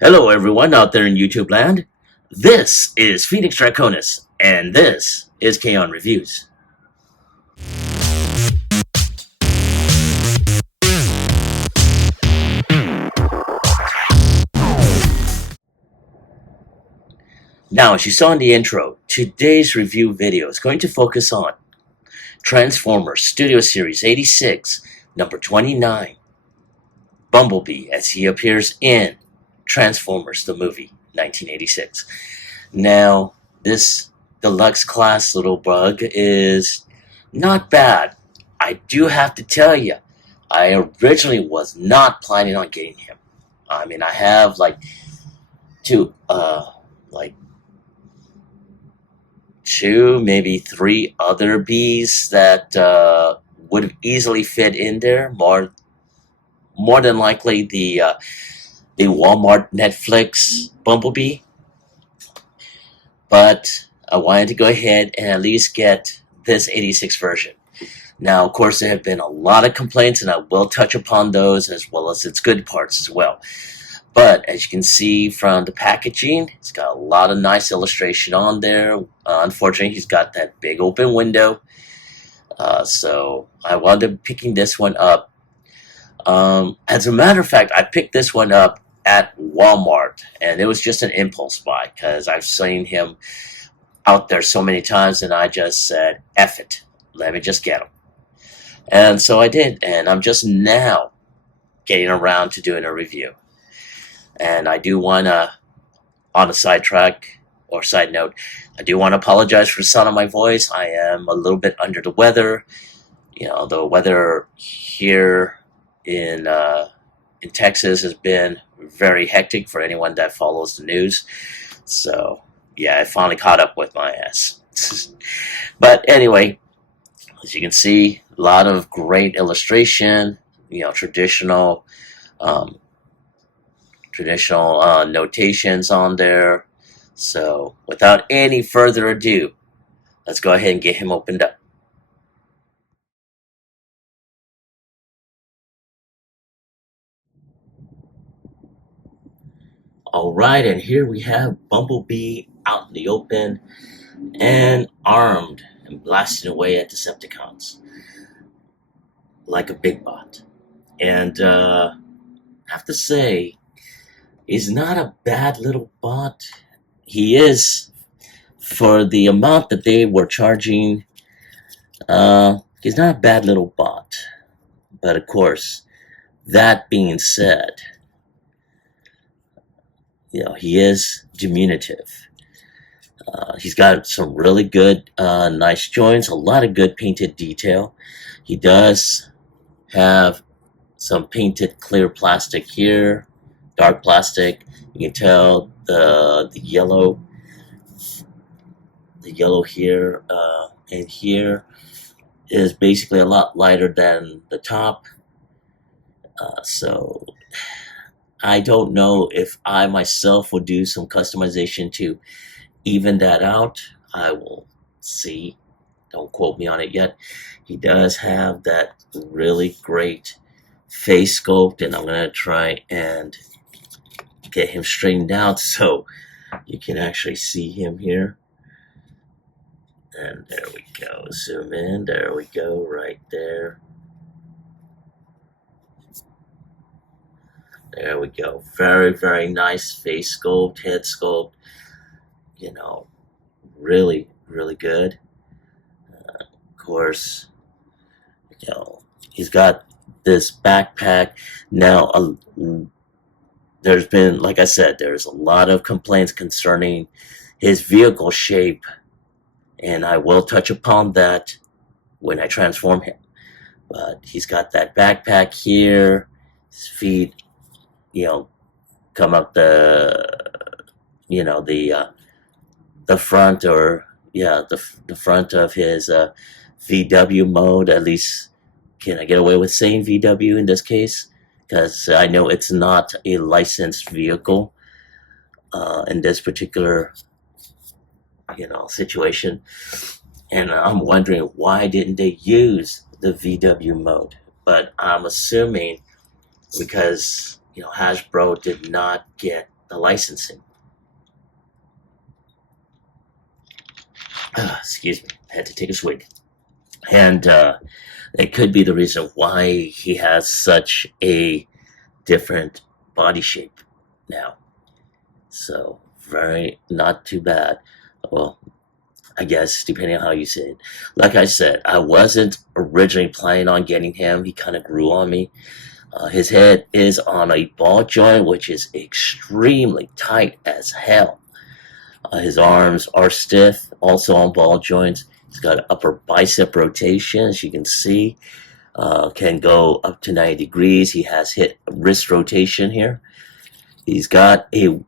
Hello, everyone out there in YouTube land. This is Phoenix Draconis, and this is Kaon Reviews. Now, as you saw in the intro, today's review video is going to focus on Transformers Studio Series 86, number 29, Bumblebee, as he appears in Transformers, the movie, 1986. Now, this deluxe class little bug is not bad. I do have to tell you, I originally was not planning on getting him. I mean, I have two, like two, maybe three other bees that would easily fit in there. More than likely, the Walmart Netflix Bumblebee, but I wanted to go ahead and at least get this 86 version. Now, of course, there have been a lot of complaints, and I will touch upon those as well as its good parts as well. But as you can see from the packaging, it's got a lot of nice illustration on there. Unfortunately, he's got that big open window. So I wound up picking this one up. As a matter of fact, I picked this one up at Walmart, and it was just an impulse buy because I've seen him out there so many times, and I just said, F it, let me just get him. And so I did, and I'm just now getting around to doing a review. And I do want to, on a sidetrack or side note, I do want to apologize for the sound of my voice. I am a little bit under the weather. You know, the weather here in Texas has been very hectic for anyone that follows the news. So, yeah, I finally caught up with my ass. But anyway, as you can see, a lot of great illustration, you know, traditional notations on there. So without any further ado, let's go ahead and get him opened up. Alright, and here we have Bumblebee out in the open and armed and blasting away at Decepticons like a big bot. And I have to say, he's not a bad little bot. He is, for the amount that they were charging, he's not a bad little bot. But of course, that being said, you know, he is diminutive. He's got some really good, nice joints, a lot of good painted detail. He does have some painted clear plastic here, dark plastic. You can tell the yellow here and here is basically a lot lighter than the top. So I don't know if I myself would do some customization to even that out. I will see. Don't quote me on it yet. He does have that really great face sculpt, and I'm going to try and get him straightened out so you can actually see him here. And there we go. Zoom in. There we go. Right there. There we go. Very, very nice face sculpt, head sculpt. You know, really, really good. Of course, you know, he's got this backpack. Now, there's been, like I said, there's a lot of complaints concerning his vehicle shape, and I will touch upon that when I transform him. But he's got that backpack here. His feet, you know, come up the, you know, the front, or yeah, the front of his VW mode. At least, can I get away with saying VW in this case? Because I know it's not a licensed vehicle in this particular, you know, situation. And I'm wondering, why didn't they use the VW mode? But I'm assuming because, you know, Hasbro did not get the licensing. Excuse me, I had to take a swig. And it could be the reason why he has such a different body shape now. So, very not too bad. Well, I guess, depending on how you say it. Like I said, I wasn't originally planning on getting him. He kind of grew on me. His head is on a ball joint, which is extremely tight as hell. His arms are stiff, also on ball joints. He's got upper bicep rotation, as you can see. Can go up to 90 degrees. He has hit wrist rotation here. He's got a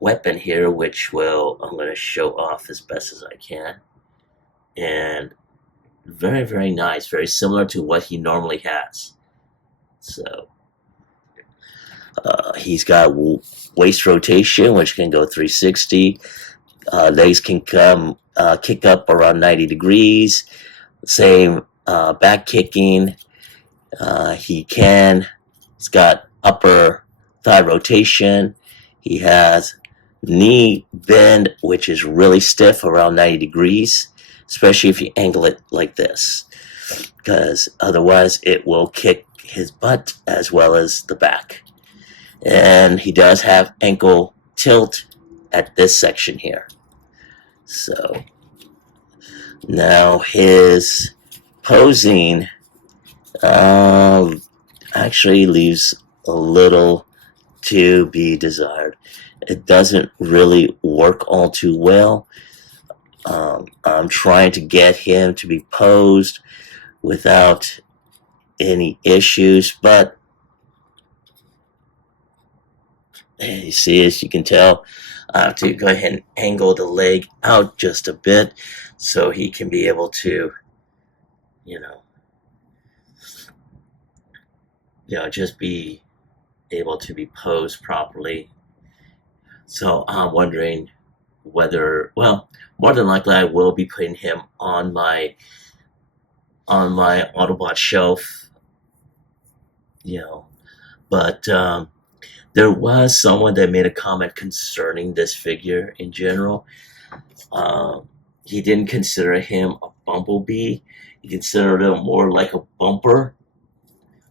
weapon here, which I'm going to show off as best as I can. And very, very nice. Very similar to what he normally has. So, he's got waist rotation, which can go 360. Legs can kick up around 90 degrees. Same back kicking. He's got upper thigh rotation. He has knee bend, which is really stiff around 90 degrees, especially if you angle it like this, because otherwise it will kick his butt as well as the back. And he does have ankle tilt at this section here. So now his posing actually leaves a little to be desired. It doesn't really work all too well. I'm trying to get him to be posed without any issues, but you see, as you can tell, I have to go ahead and angle the leg out just a bit so he can be able to, just be able to be posed properly. So I'm wondering whether, more than likely I will be putting him on my Autobot shelf, but there was someone that made a comment concerning this figure in general. He didn't consider him a Bumblebee. He considered him more like a Bumper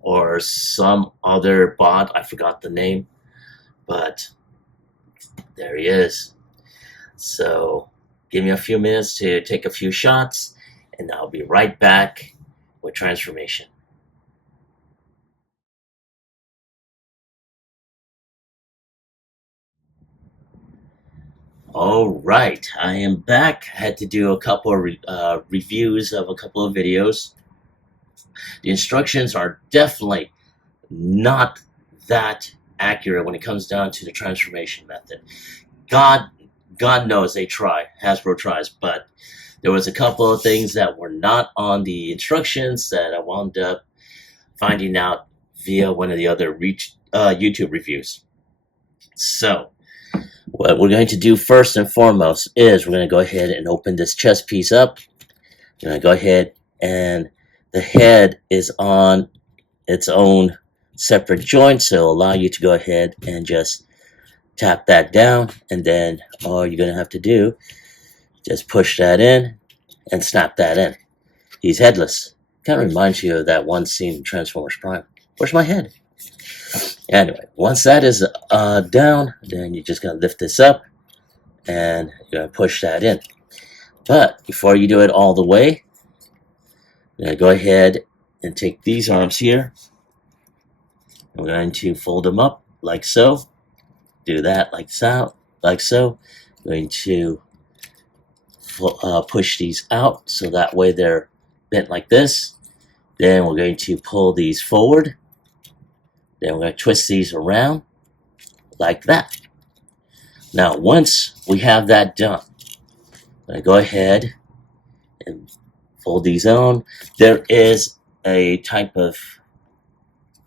or some other bot. I forgot the name, but there he is. So give me a few minutes to take a few shots, and I'll be right back with transformation. All right, I am back. I had to do a couple of reviews of a couple of videos. The instructions are definitely not that accurate when it comes down to the transformation method. God knows they try, Hasbro tries, but there was a couple of things that were not on the instructions that I wound up finding out via one of the other YouTube reviews. So, what we're going to do first and foremost is we're going to go ahead and open this chest piece up. We're going to go ahead, and the head is on its own separate joint, so it'll allow you to go ahead and just tap that down, and then all you're going to have to do, just push that in and snap that in. He's headless. Kind of reminds you of that one scene in Transformers Prime. Where's my head? Anyway, once that is down, then you're just going to lift this up and you're going to push that in. But before you do it all the way, you're going to go ahead and take these arms here. We're going to fold them up like so. Do that like so. Going to push these out so that way they're bent like this. Then we're going to pull these forward. Then we're going to twist these around like that. Now, once we have that done, I'm going to go ahead and fold these on. There is a type of,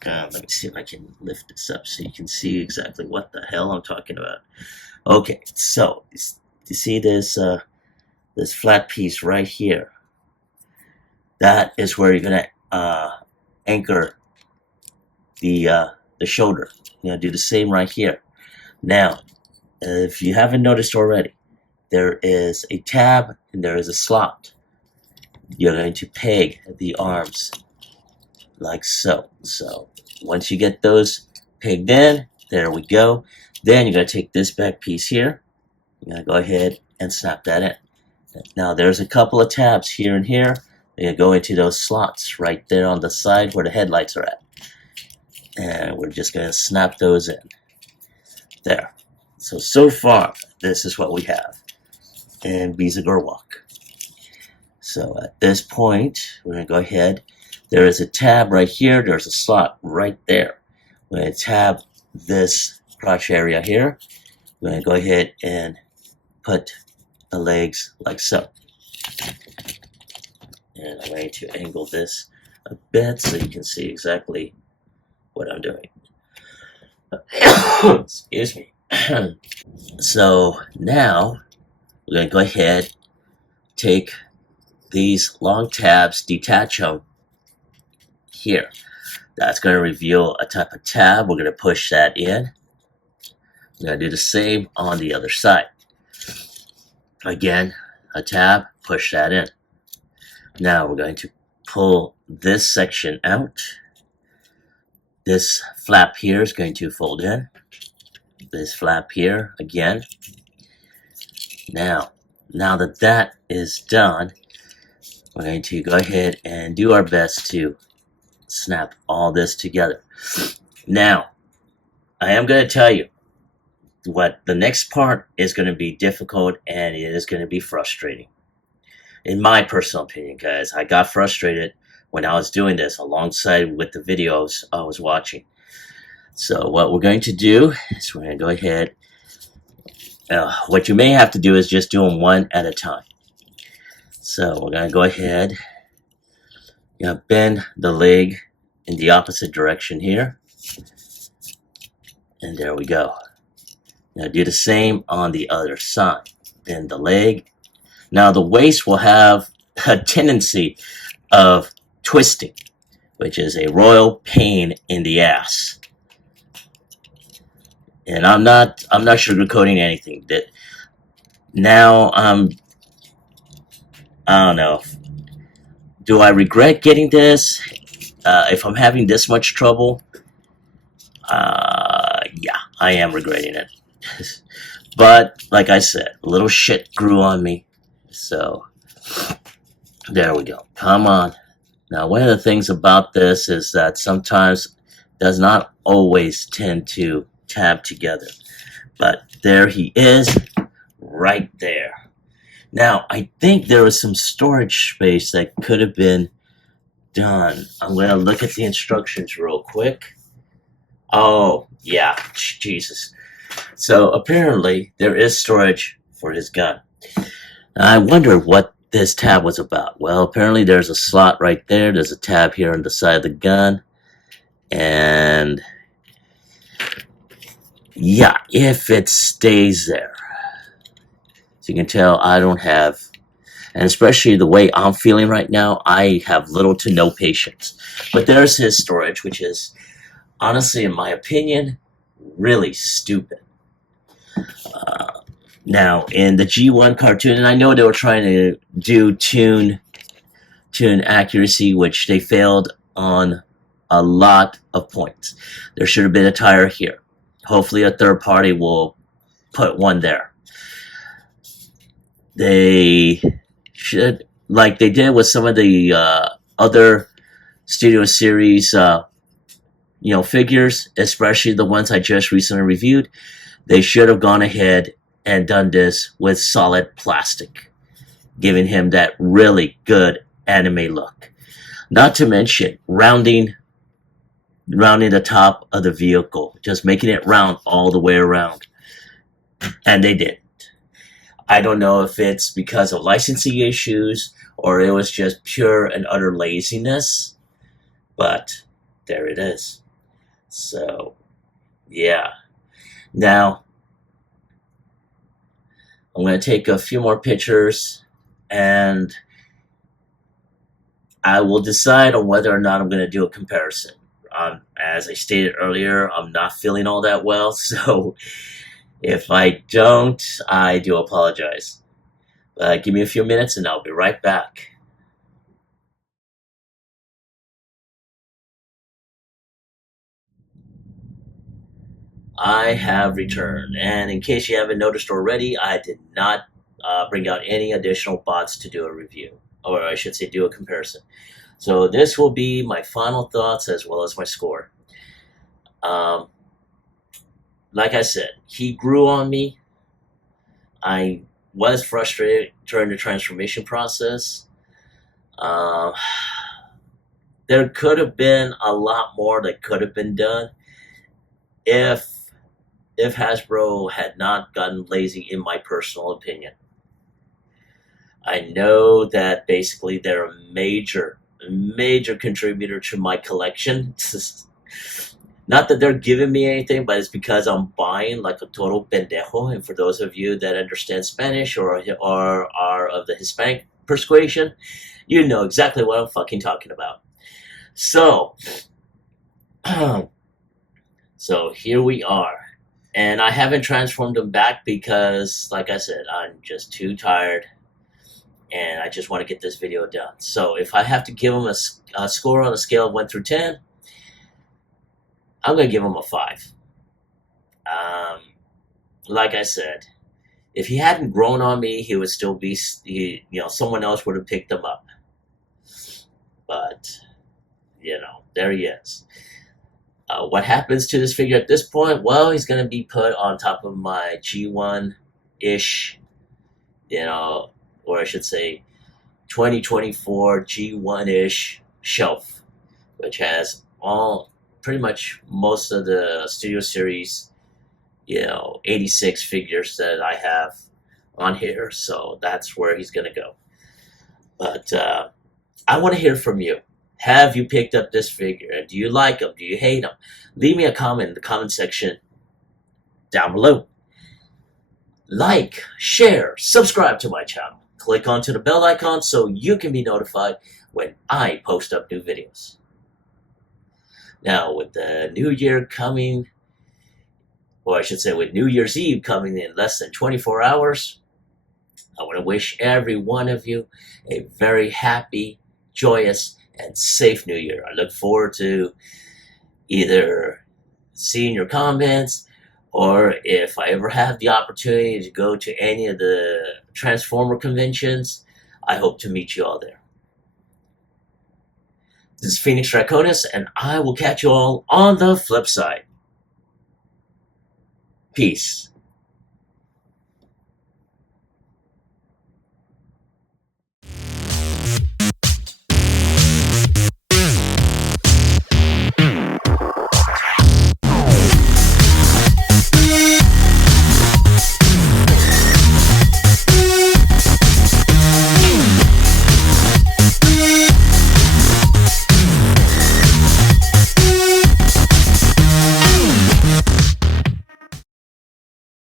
let me see if I can lift this up so you can see exactly what the hell I'm talking about. Okay, so you see this flat piece right here? That is where you're going to anchor the shoulder. Do the same right here. Now, if you haven't noticed already, there is a tab and there is a slot. You're going to peg the arms like so. So once you get those pegged in, there we go. Then you're going to take this back piece here. You're going to go ahead and snap that in. Now there's a couple of tabs here and here. They're going to go into those slots right there on the side where the headlights are at. And we're just going to snap those in. There. So far, this is what we have in Visa Gerwalk. So at this point, we're going to go ahead. There is a tab right here. There's a slot right there. We're going to tab this crotch area here. We're going to go ahead and put the legs like so. And I'm going to angle this a bit so you can see exactly what I'm doing. Excuse me. So now we're going to go ahead, take these long tabs, detach them here. That's going to reveal a type of tab. We're going to push that in. We're going to do the same on the other side. Again, a tab, push that in. Now we're going to pull this section out. This flap here is going to fold in. This flap here again. Now that that is done, we're going to go ahead and do our best to snap all this together. Now, I am going to tell you what the next part is going to be difficult, and it is going to be frustrating. In my personal opinion, guys, I got frustrated when I was doing this alongside with the videos I was watching. So what we're going to do is we're going to go ahead. What you may have to do is just do them one at a time. So we're going to go ahead, bend the leg in the opposite direction here. And there we go. Now do the same on the other side. Bend the leg. Now the waist will have a tendency of twisting, which is a royal pain in the ass. And I'm not sugarcoating anything. That now I don't know. Do I regret getting this? If I'm having this much trouble, yeah, I am regretting it. But like I said, a little shit grew on me. So there we go. Come on. Now, one of the things about this is that sometimes does not always tend to tab together. But there he is, right there. Now, I think there was some storage space that could have been done. I'm going to look at the instructions real quick. Oh, yeah, Jesus. So apparently there is storage for his gun. I wondered what this tab was about. Well, apparently there's a slot right there. There's a tab here on the side of the gun. And yeah, if it stays there. So you can tell I don't have, and especially the way I'm feeling right now, I have little to no patience. But there's his storage, which is, honestly, in my opinion, really stupid. Now, in the G1 cartoon, and I know they were trying to do tune accuracy, which they failed on a lot of points. There should have been a tire here. Hopefully a third party will put one there. They should, like they did with some of the other Studio Series figures, especially the ones I just recently reviewed, they should have gone ahead and done this with solid plastic, giving him that really good anime look. Not to mention rounding the top of the vehicle, just making it round all the way around. And they didn't. I don't know if it's because of licensing issues or it was just pure and utter laziness, but there it is. So, yeah. Now, I'm going to take a few more pictures and I will decide on whether or not I'm going to do a comparison. As I stated earlier, I'm not feeling all that well, so If I don't, I do apologize. Give me a few minutes and I'll be right back. I have returned, and in case you haven't noticed already, I did not bring out any additional bots to do a review, or I should say, do a comparison. So this will be my final thoughts as well as my score. Um, like I said, he grew on me. I was frustrated during the transformation process. Um, there could have been a lot more that could have been done if Hasbro had not gotten lazy, in my personal opinion. I know that basically they're a major contributor to my collection. Not that they're giving me anything, but it's because I'm buying like a total pendejo. And for those of you that understand Spanish or are of the Hispanic persuasion, you know exactly what I'm fucking talking about. So, so here we are. And I haven't transformed them back because, like I said, I'm just too tired and I just want to get this video done. So if I have to give them a score on a scale of 1 through 10, I'm going to give him a 5. Um, like I said, if he hadn't grown on me, he would still be, someone else would have picked him up. But, there he is. What happens to this figure at this point? Well, he's going to be put on top of my G1-ish, or I should say 2024 G1-ish shelf, which has pretty much most of the Studio Series, 86 figures that I have on here. So that's where he's going to go. But I want to hear from you. Have you picked up this figure? Do you like him? Do you hate him? Leave me a comment in the comment section down below. Like, share, subscribe to my channel. Click onto the bell icon so you can be notified when I post up new videos. Now, with the new year coming, or I should say with New Year's Eve coming in less than 24 hours, I want to wish every one of you a very happy, joyous, and safe New Year. I look forward to either seeing your comments, or if I ever have the opportunity to go to any of the Transformer conventions, I hope to meet you all there. This is Phoenix Draconis, and I will catch you all on the flip side. Peace.